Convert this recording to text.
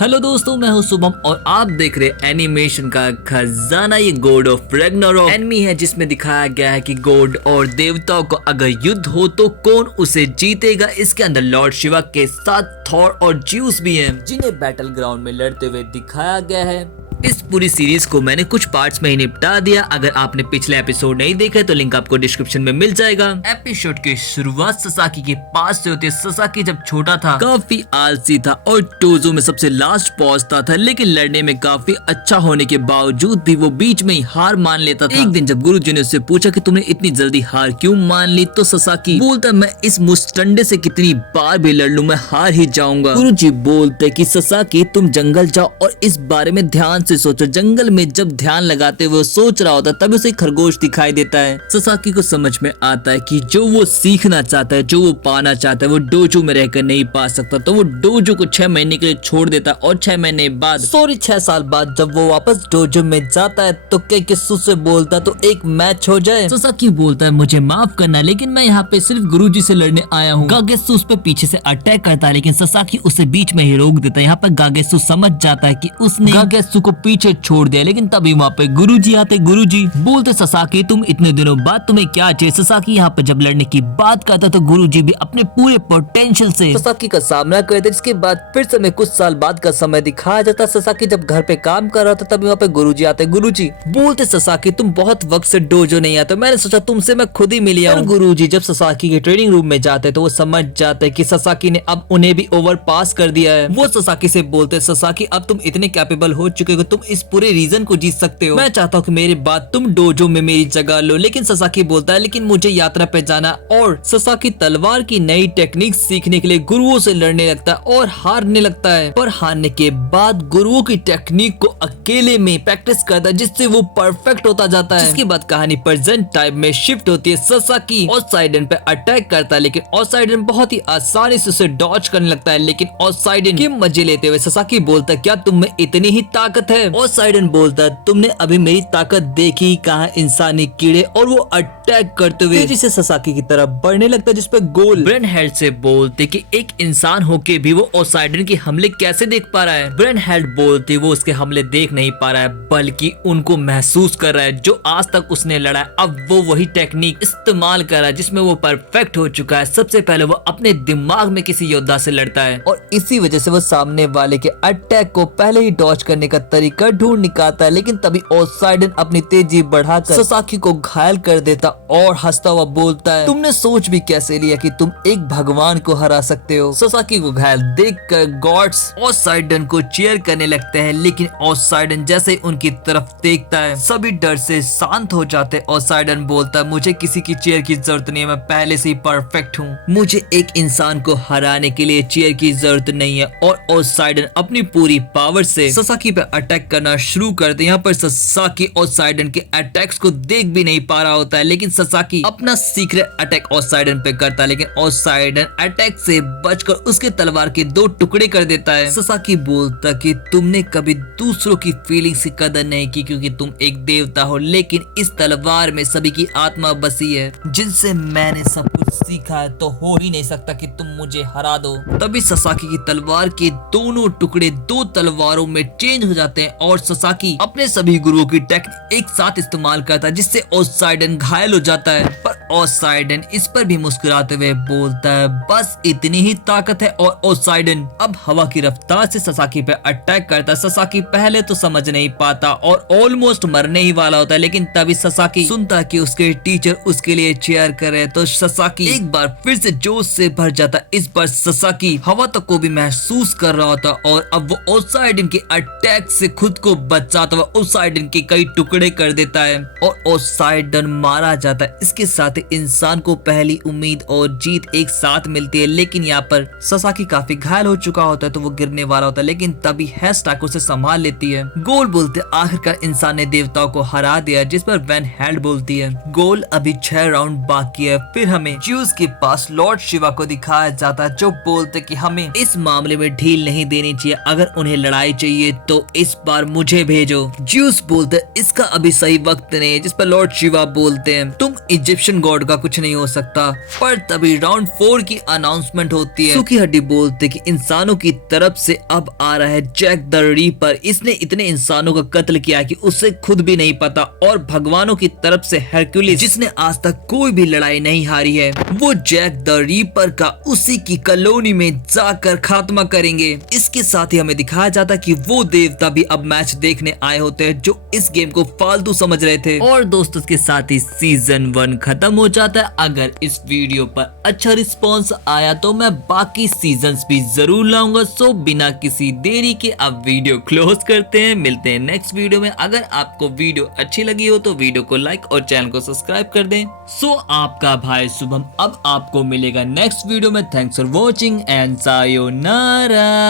Hello दोस्तों, मैं हूं शुभम और आप देख रहे एनिमेशन का खजाना। ये गॉड ऑफ रैग्नारोक एनिमी है जिसमें दिखाया गया है कि गॉड और देवताओं को अगर युद्ध हो तो कौन उसे जीतेगा। इसके अंदर लॉर्ड शिवा के साथ थॉर और ज्यूस भी हैं, जिन्हें बैटल ग्राउंड में लड़ते हुए दिखाया गया है। इस पूरी सीरीज को मैंने कुछ पार्ट्स में ही निपटा दिया। अगर आपने पिछले एपिसोड नहीं देखे तो लिंक आपको डिस्क्रिप्शन में मिल जाएगा। एपिसोड की शुरुआत ससाकी के पास से होती है। ससाकी जब छोटा था काफी आलसी था और टोजो में सबसे लास्ट पहुंचता था, लेकिन लड़ने में काफी अच्छा होने के बावजूद भी वो बीच में ही हार मान लेता था। एक दिन जब गुरुजी ने उससे पूछा कि तुमने इतनी जल्दी हार क्यों मान ली, तो ससाकी बोलता मैं इस मुस्टंडे से कितनी बार भी लड़ लूं मैं हार ही जाऊंगा। गुरुजी बोलते कि ससाकी तुम जंगल जाओ और इस बारे में ध्यान से सोचो। जंगल में जब ध्यान लगाते हुए सोच रहा होता तब उसे खरगोश दिखाई देता है। ससाकी को समझ में आता है कि जो वो सीखना चाहता है, जो वो पाना चाहता है, वो डोजो में रहकर नहीं पा सकता। तो वो डोजो को 6 महीने के लिए छोड़ देता है और 6 महीने बाद 6 साल बाद जब वो वापस डोजो में जाता है तो केकेत्सु से बोलता तो एक मैच हो जाए। ससाकी बोलता है मुझे माफ करना, लेकिन मैं यहाँ पे सिर्फ गुरुजी से लड़ने आया हूँ। गागेत्सु उस पे पीछे से अटैक करता है, लेकिन ससाकी उसे बीच में ही रोक देता है। यहाँ पर गागेत्सु समझ जाता है कि उसने गागेत्सु को पीछे छोड़ दिया, लेकिन तभी वहाँ पे गुरुजी आते। गुरुजी बोलते ससाकी तुम इतने दिनों बाद तुम्हें क्या चाहिए। ससाकी यहाँ पे जब लड़ने की बात करता तो गुरुजी भी अपने पूरे पोटेंशियल से ससाकी का सामना करते। जिसके बाद फिर से हमें कुछ साल बाद का समय दिखाया जाता। ससाकी जब घर पे काम कर रहा था तभी वहाँ पे गुरुजी आते। गुरुजी बोलते ससाकी तुम बहुत वक्त से डोजो नहीं आते, मैंने सोचा तुमसे मैं खुद ही मिल आऊं। गुरुजी जब ससाकी के ट्रेनिंग रूम में जाते तो वो समझ जाते कि ससाकी ने अब उन्हें भी ओवर पास कर दिया है। वो ससाकी से बोलते ससाकी अब तुम इतने कैपेबल हो चुके हो, तुम इस पूरे रीजन को जीत सकते हो। मैं चाहता हूँ कि मेरे बाद तुम डोजो में मेरी जगह लो। लेकिन ससाकी बोलता है लेकिन मुझे यात्रा पे जाना। और ससाकी तलवार की नई टेक्निक सीखने के लिए गुरुओं से लड़ने लगता है और हारने लगता है। और हारने के बाद गुरुओं की टेक्निक को अकेले में प्रैक्टिस करता है, जिससे वो परफेक्ट होता जाता है। जिसके बाद कहानी प्रेजेंट टाइम में शिफ्ट होती है। ससाकी ओसाइडन पे अटैक करता है, लेकिन ओसाइडन बहुत ही आसानी से उसे डॉज करने लगता है। लेकिन ओसाइडन के मजे लेते हुए ससाकी बोलता है क्या तुम में इतनी ही ताकत है। ओसाइडन बोलता है तुमने अभी मेरी ताकत देखी कहाँ इंसानी कीड़े। और वो अटैक करते हुए तेजी से ससाकी की तरफ बढ़ने लगता है, जिस पे गोल ब्रेन हेड से बोलते कि एक इंसान होके भी वो ओसाइडन के हमले कैसे देख पा रहा है। ब्रेन हेड बोलते वो उसके हमले देख नहीं पा रहा है, बल्कि उनको महसूस कर रहा है जो आज तक उसने लड़ा है। अब वो वही टेक्निक इस्तेमाल कर रहा है जिसमें वो परफेक्ट हो चुका है। सबसे पहले वो अपने दिमाग में किसी योद्धा से लड़ता है और इसी वजह से वो सामने वाले के अटैक को पहले ही डॉज करने का तरीका ढूंढ निकालता है। लेकिन तभी ओसाइडन अपनी तेजी बढ़ाकर ससाकी को घायल कर देता और हंसता हुआ बोलता है तुमने सोच भी कैसे लिया कि तुम एक भगवान को हरा सकते हो। ससाकी को घायल देखकर गॉड्स ओसाइडन को चीयर करने लगते हैं, लेकिन ओसाइडन जैसे उनकी तरफ देखता है सभी डर से शांत हो जाते हैं। ओसाइडन बोलता है मुझे किसी की चीयर की जरूरत नहीं है, मैं पहले से ही परफेक्ट हूँ, मुझे एक इंसान को हराने के लिए चीयर की जरूरत नहीं है। और ओसाइडन अपनी पूरी पावर से ससाकी पे अटैक करना शुरू कर दे। यहाँ पर ससाकी ओसाइडन के अटैक्स को देख भी नहीं पा रहा होता है, लेकिन ससाकी अपना सीक्रेट अटैक ओसाइडन पे करता है, लेकिन ओसाइडन अटैक से बचकर उसके तलवार के 2 टुकड़े कर देता है। ससाकी बोलता कि तुमने कभी दूसरों की फीलिंग्स की कदर नहीं की क्योंकि तुम एक देवता हो, लेकिन इस तलवार में सभी की आत्मा बसी है जिनसे मैंने सब कुछ सीखा है, तो हो ही नहीं सकता कि तुम मुझे हरा दो। तभी ससाकी की तलवार के दोनों टुकड़े 2 तलवारों में चेंज हो जाते हैं और ससाकी अपने सभी गुरुओं की टेक्निक एक साथ इस्तेमाल करता है, जिससे ओसाइडन घायल हो जाता है। पर ओसाइडन इस पर भी मुस्कुराते हुए बोलता है बस इतनी ही ताकत है। और ओसाइडन अब हवा की रफ्तार से ससाकी पे अटैक करता है। ससाकी पहले तो समझ नहीं पाता और ऑलमोस्ट मरने ही वाला होता है, लेकिन तभी ससाकी सुनता है कि उसके टीचर उसके लिए चेयर कर रहे हैं, तो ससाकी एक बार फिर से जोश से भर जाता है। इस बार ससाकी हवा तक को भी महसूस कर रहा होता और अब वो ओसाइडन के अटैक से खुद को बचाता हुआ ओसाइडन के कई टुकड़े कर देता है और ओसाइडन मारा जाता है। इसके साथ ही इंसान को पहली उम्मीद और जीत एक साथ मिलती है, लेकिन यहाँ पर ससाकी काफी घायल हो चुका होता है तो वो गिरने वाला होता है, लेकिन तभी हैस्टाक उसे संभाल लेती है। गोल बोलते आखिरकार इंसान ने देवताओं को हरा दिया, जिस पर वैन हेल्ड बोलती है गोल अभी 6 राउंड बाकी है। फिर हमें ज्यूस के पास लॉर्ड शिवा को दिखाया जाता है जो बोलते कि हमें इस मामले में ढील नहीं देनी चाहिए, अगर उन्हें लड़ाई चाहिए तो इस बार मुझे भेजो। ज्यूस बोलते इसका अभी सही वक्त नहीं है, जिस पर लॉर्ड शिवा बोलते हैं तुम इजिप्शियन गॉड का कुछ नहीं हो सकता। पर तभी राउंड 4 की अनाउंसमेंट होती है। सूखी हड्डी बोलते कि इंसानों की तरफ से अब आ रहा है जैक द रीपर। इसने इतने इंसानों का कत्ल किया कि उसे खुद भी नहीं पता, और भगवानों की तरफ से हरक्यूलिस जिसने आज तक कोई भी लड़ाई नहीं हारी है, वो जैक द रीपर का उसी की कॉलोनी में जाकर खात्मा करेंगे। इसके साथ ही हमें दिखाया जाता कि वो देवता भी अब मैच देखने आए होते हैं जो इस गेम को फालतू समझ रहे थे। और दोस्तों के साथ ही सीजन 1 खत्म हो जाता है। अगर इस वीडियो पर अच्छा रिस्पॉन्स आया तो मैं बाकी सीजन्स भी जरूर लाऊंगा। सो बिना किसी देरी के अब वीडियो क्लोज करते हैं, मिलते हैं नेक्स्ट वीडियो में। अगर आपको वीडियो अच्छी लगी हो तो वीडियो को लाइक और चैनल को सब्सक्राइब कर दें। सो आपका भाई शुभम अब आपको मिलेगा नेक्स्ट वीडियो में। Thanks for watching and sayonara.